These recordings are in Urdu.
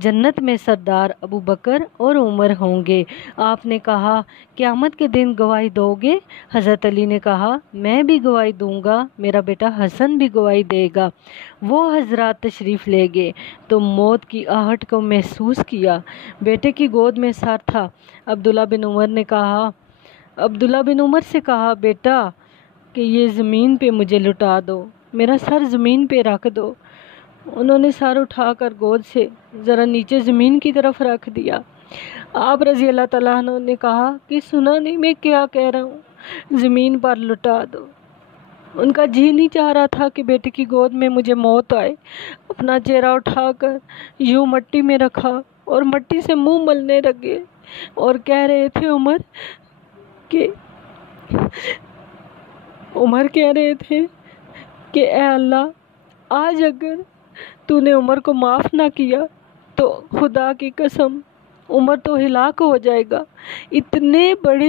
جنت میں سردار ابو بکر اور عمر ہوں گے۔ آپ نے کہا قیامت کے دن گواہی دو گے؟ حضرت علی نے کہا میں بھی گواہی دوں گا، میرا بیٹا حسن بھی گواہی دے گا۔ وہ حضرات تشریف لے گئے تو موت کی آہٹ کو محسوس کیا۔ بیٹے کی گود میں سر تھا۔ عبداللہ بن عمر سے کہا بیٹا کہ یہ زمین پہ مجھے لٹا دو، میرا سر زمین پہ رکھ دو۔ انہوں نے سر اٹھا کر گود سے ذرا نیچے زمین کی طرف رکھ دیا۔ آپ رضی اللہ تعالیٰ عنہ نے کہا کہ سنا نہیں میں کیا کہہ رہا ہوں، زمین پر لٹا دو۔ ان کا جی نہیں چاہ رہا تھا کہ بیٹے کی گود میں مجھے موت آئے۔ اپنا چہرہ اٹھا کر یوں مٹی میں رکھا اور مٹی سے منہ ملنے لگے اور کہہ رہے تھے عمر کہہ رہے تھے کہ اے اللہ، آج اگر تو نے عمر کو معاف نہ کیا تو خدا کی قسم عمر تو ہلاک ہو جائے گا۔ اتنے بڑے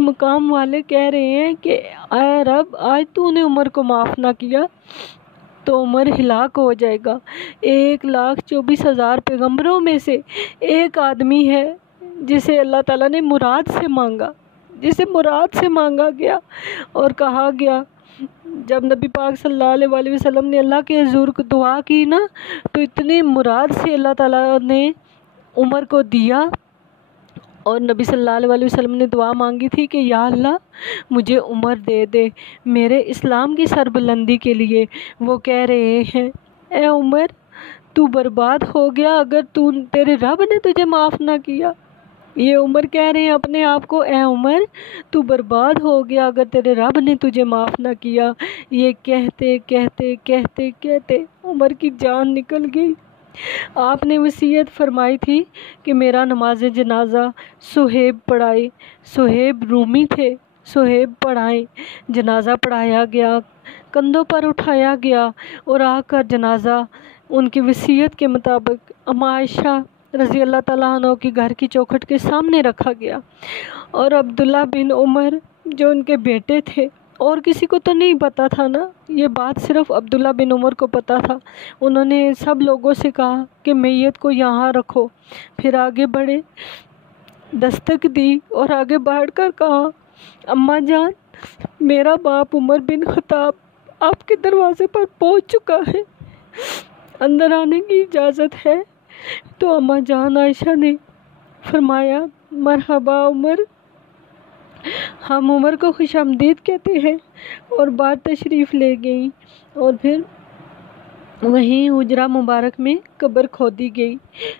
مقام والے کہہ رہے ہیں کہ اے رب، آج تو نے عمر کو معاف نہ کیا تو عمر ہلاک ہو جائے گا۔ 1,24,000 پیغمبروں میں سے ایک آدمی ہے جسے اللہ تعالیٰ نے مراد سے مانگا گیا اور کہا گیا، جب نبی پاک صلی اللہ علیہ وسلم نے اللہ کے حضور کو دعا کی نا تو اتنی مراد سے اللہ تعالیٰ نے عمر کو دیا، اور نبی صلی اللہ علیہ وسلم نے دعا مانگی تھی کہ یا اللہ مجھے عمر دے دے میرے اسلام کی سربلندی کے لیے۔ وہ کہہ رہے ہیں اے عمر تو برباد ہو گیا اگر تیرے رب نے تجھے معاف نہ کیا۔ یہ عمر کہہ رہے ہیں اپنے آپ کو اے عمر تو برباد ہو گیا اگر تیرے رب نے تجھے معاف نہ کیا۔ یہ کہتے کہتے کہتے کہتے عمر کی جان نکل گئی۔ آپ نے وصیت فرمائی تھی کہ میرا نماز جنازہ صہیب پڑھائے۔ صہیب رومی تھے، صہیب پڑھائیں۔ جنازہ پڑھایا گیا، کندھوں پر اٹھایا گیا اور آ کر جنازہ ان کی وصیت کے مطابق اما عائشہ رضی اللہ تعالیٰ عنہ کی گھر کی چوکھٹ کے سامنے رکھا گیا، اور عبداللہ بن عمر جو ان کے بیٹے تھے، اور کسی کو تو نہیں پتا تھا نا، یہ بات صرف عبداللہ بن عمر کو پتا تھا۔ انہوں نے سب لوگوں سے کہا کہ میت کو یہاں رکھو، پھر آگے بڑھے، دستک دی اور آگے بڑھ کر کہا اماں جان، میرا باپ عمر بن خطاب آپ کے دروازے پر پہنچ چکا ہے، اندر آنے کی اجازت ہے؟ تو اماں جان عائشہ نے فرمایا مرحبا عمر، ہم عمر کو خوش آمدید کہتے ہیں، اور باہر تشریف لے گئیں، اور پھر وہیں حجرہ مبارک میں قبر کھودی گئی۔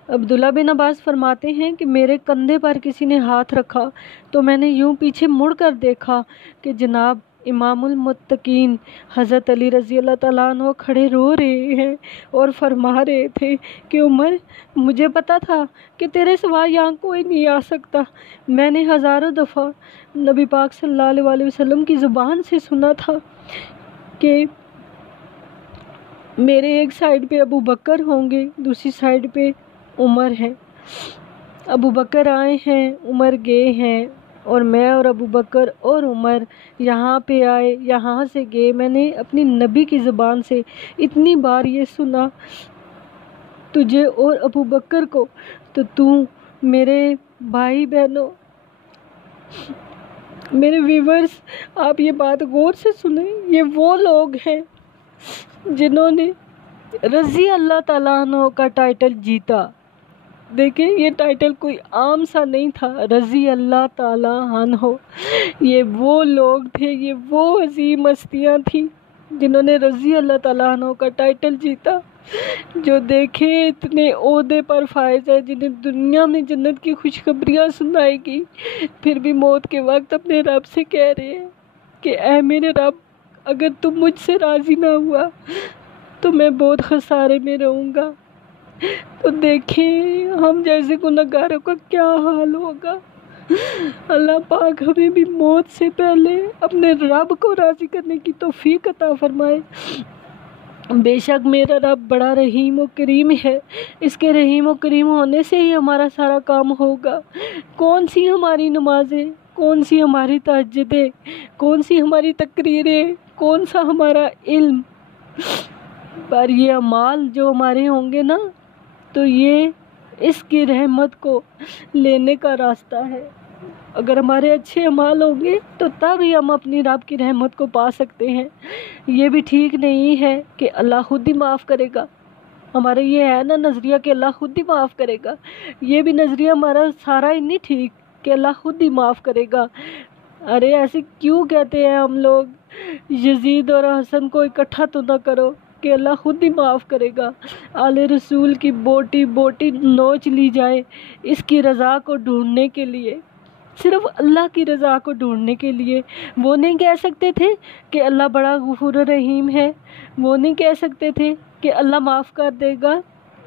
عبداللہ بن عباس فرماتے ہیں کہ میرے کندھے پر کسی نے ہاتھ رکھا تو میں نے یوں پیچھے مڑ کر دیکھا کہ جناب امام المتقین حضرت علی رضی اللہ تعالیٰ عنہ کھڑے رو رہے ہیں اور فرما رہے تھے کہ عمر، مجھے پتا تھا کہ تیرے سوا یہاں کوئی نہیں آ سکتا۔ میں نے ہزاروں دفعہ نبی پاک صلی اللہ علیہ وسلم کی زبان سے سنا تھا کہ میرے ایک سائیڈ پہ ابو بکر ہوں گے، دوسری سائیڈ پہ عمر ہے۔ ابو بکر آئے ہیں، عمر گئے ہیں، اور میں اور ابو بکر اور عمر یہاں پہ آئے، یہاں سے گئے۔ میں نے اپنی نبی کی زبان سے اتنی بار یہ سنا تجھے اور ابو بکر کو، تو میرے بھائی بہنوں، میرے ویورز، آپ یہ بات غور سے سنیں، یہ وہ لوگ ہیں جنہوں نے رضی اللہ تعالیٰ عنہ کا ٹائٹل جیتا۔ دیکھیں یہ ٹائٹل کوئی عام سا نہیں تھا، رضی اللہ تعالیٰ عنہ۔ یہ وہ لوگ تھے، یہ وہ عظیم ہستیاں تھیں جنہوں نے رضی اللہ تعالیٰ عنہ کا ٹائٹل جیتا، جو دیکھیں اتنے عہدے پر فائز ہے، جنہیں دنیا میں جنت کی خوشخبریاں سنائے گی، پھر بھی موت کے وقت اپنے رب سے کہہ رہے ہیں کہ اے میرے رب، اگر تم مجھ سے راضی نہ ہوا تو میں بہت خسارے میں رہوں گا۔ تو دیکھیں ہم جیسے گنہگاروں کا کیا حال ہوگا۔ اللہ پاک ہمیں بھی موت سے پہلے اپنے رب کو راضی کرنے کی توفیق عطا فرمائے۔ بے شک میرا رب بڑا رحیم و کریم ہے، اس کے رحیم و کریم ہونے سے ہی ہمارا سارا کام ہوگا۔ کون سی ہماری نمازیں، کون سی ہماری تہجدیں، کون سی ہماری تقریریں، کون سا ہمارا علم، پر یہ اعمال جو ہمارے ہوں گے نا تو یہ اس کی رحمت کو لینے کا راستہ ہے. اگر ہمارے اچھے اعمال ہوں گے تو تب ہی ہم اپنی رب کی رحمت کو پا سکتے ہیں. یہ بھی ٹھیک نہیں ہے کہ اللہ خود ہی معاف کرے گا. ہمارا یہ ہے نا نظریہ کہ اللہ خود ہی معاف کرے گا. یہ بھی نظریہ ہمارا سارا ہی نہیں ٹھیک کہ اللہ خود ہی معاف کرے گا. ارے ایسے کیوں کہتے ہیں ہم لوگ؟ یزید اور حسن کو اکٹھا تو نہ کرو کہ اللہ خود ہی معاف کرے گا. آل رسول کی بوٹی بوٹی نوچ لی جائے اس کی رضا کو ڈھونڈنے کے لیے، صرف اللہ کی رضا کو ڈھونڈنے کے لیے. وہ نہیں کہہ سکتے تھے کہ اللہ بڑا غفور رحیم ہے، وہ نہیں کہہ سکتے تھے کہ اللہ معاف کر دے گا.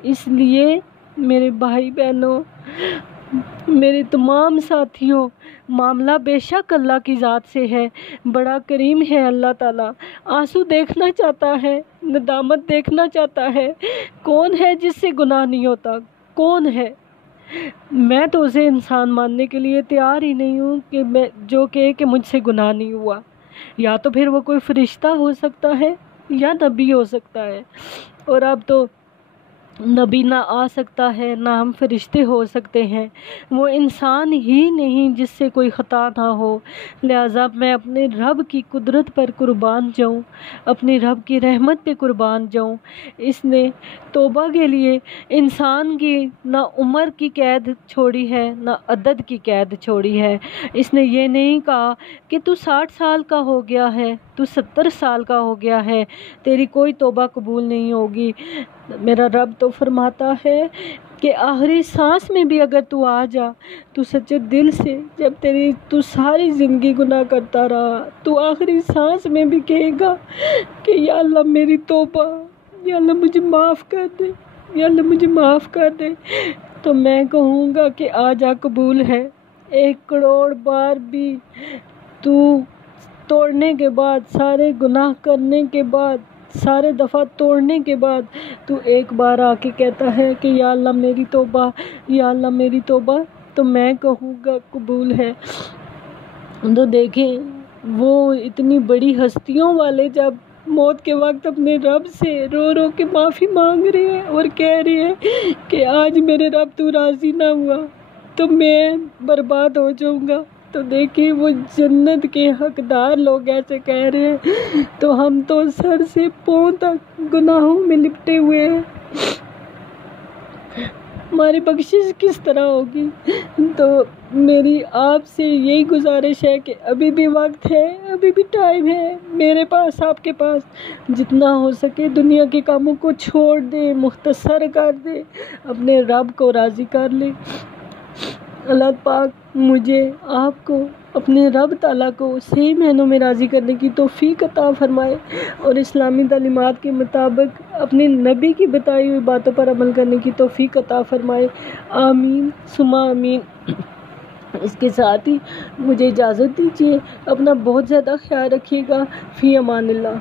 اس لیے میرے بھائی بہنوں، میرے تمام ساتھیوں، معاملہ بے شک اللہ کی ذات سے ہے. بڑا کریم ہے اللہ تعالیٰ. آنسو دیکھنا چاہتا ہے، ندامت دیکھنا چاہتا ہے. کون ہے جس سے گناہ نہیں ہوتا؟ کون ہے؟ میں تو اسے انسان ماننے کے لیے تیار ہی نہیں ہوں کہ میں جو کہے کہ مجھ سے گناہ نہیں ہوا. یا تو پھر وہ کوئی فرشتہ ہو سکتا ہے یا نبی ہو سکتا ہے، اور اب تو نبی نہ آ سکتا ہے نہ ہم فرشتے ہو سکتے ہیں. وہ انسان ہی نہیں جس سے کوئی خطا نہ ہو. لہٰذا میں اپنے رب کی قدرت پر قربان جاؤں، اپنی رب کی رحمت پہ قربان جاؤں. اس نے توبہ کے لیے انسان کی نہ عمر کی قید چھوڑی ہے نہ عدد کی قید چھوڑی ہے. اس نے یہ نہیں کہا کہ تو 60 سال کا ہو گیا ہے، تو 70 سال کا ہو گیا ہے، تیری کوئی توبہ قبول نہیں ہوگی. میرا رب تو فرماتا ہے کہ آخری سانس میں بھی اگر تو آ جا، تو سچے دل سے، جب تو ساری زندگی گناہ کرتا رہا، تو آخری سانس میں بھی کہے گا کہ یا اللہ میری توبہ، یا اللہ مجھے معاف کر دے، یا اللہ مجھے معاف کر دے، تو میں کہوں گا کہ آ جا، قبول ہے. 1 کروڑ بار بھی تو توڑنے کے بعد، سارے گناہ کرنے کے بعد، سارے دفعہ توڑنے کے بعد تو ایک بار آ کے کہتا ہے کہ یا اللہ میری توبہ، یا اللہ میری توبہ، تو میں کہوں گا قبول ہے. تو دیکھیں وہ اتنی بڑی ہستیوں والے جب موت کے وقت اپنے رب سے رو رو کے معافی مانگ رہے ہیں اور کہہ رہے ہیں کہ آج میرے رب تو راضی نہ ہوا تو میں برباد ہو جاؤں گا. تو دیکھیں وہ جنت کے حقدار لوگ ایسے کہہ رہے ہیں، تو ہم تو سر سے پاؤں تک گناہوں میں لپٹے ہوئے ہیں. ہماری بخشش کس طرح ہوگی؟ تو میری آپ سے یہی گزارش ہے کہ ابھی بھی وقت ہے، ابھی بھی ٹائم ہے میرے پاس، آپ کے پاس. جتنا ہو سکے دنیا کے کاموں کو چھوڑ دے، مختصر کر دے، اپنے رب کو راضی کر لے. اللہ پاک مجھے آپ کو، اپنے رب تعالیٰ کو صحیح معنوں میں راضی کرنے کی توفیق عطا فرمائے اور اسلامی تعلیمات کے مطابق اپنے نبی کی بتائی ہوئی باتوں پر عمل کرنے کی توفیق عطا فرمائے. آمین ثم آمین. اس کے ساتھ ہی مجھے اجازت دیجیے. اپنا بہت زیادہ خیال رکھیے گا. فی امان اللہ.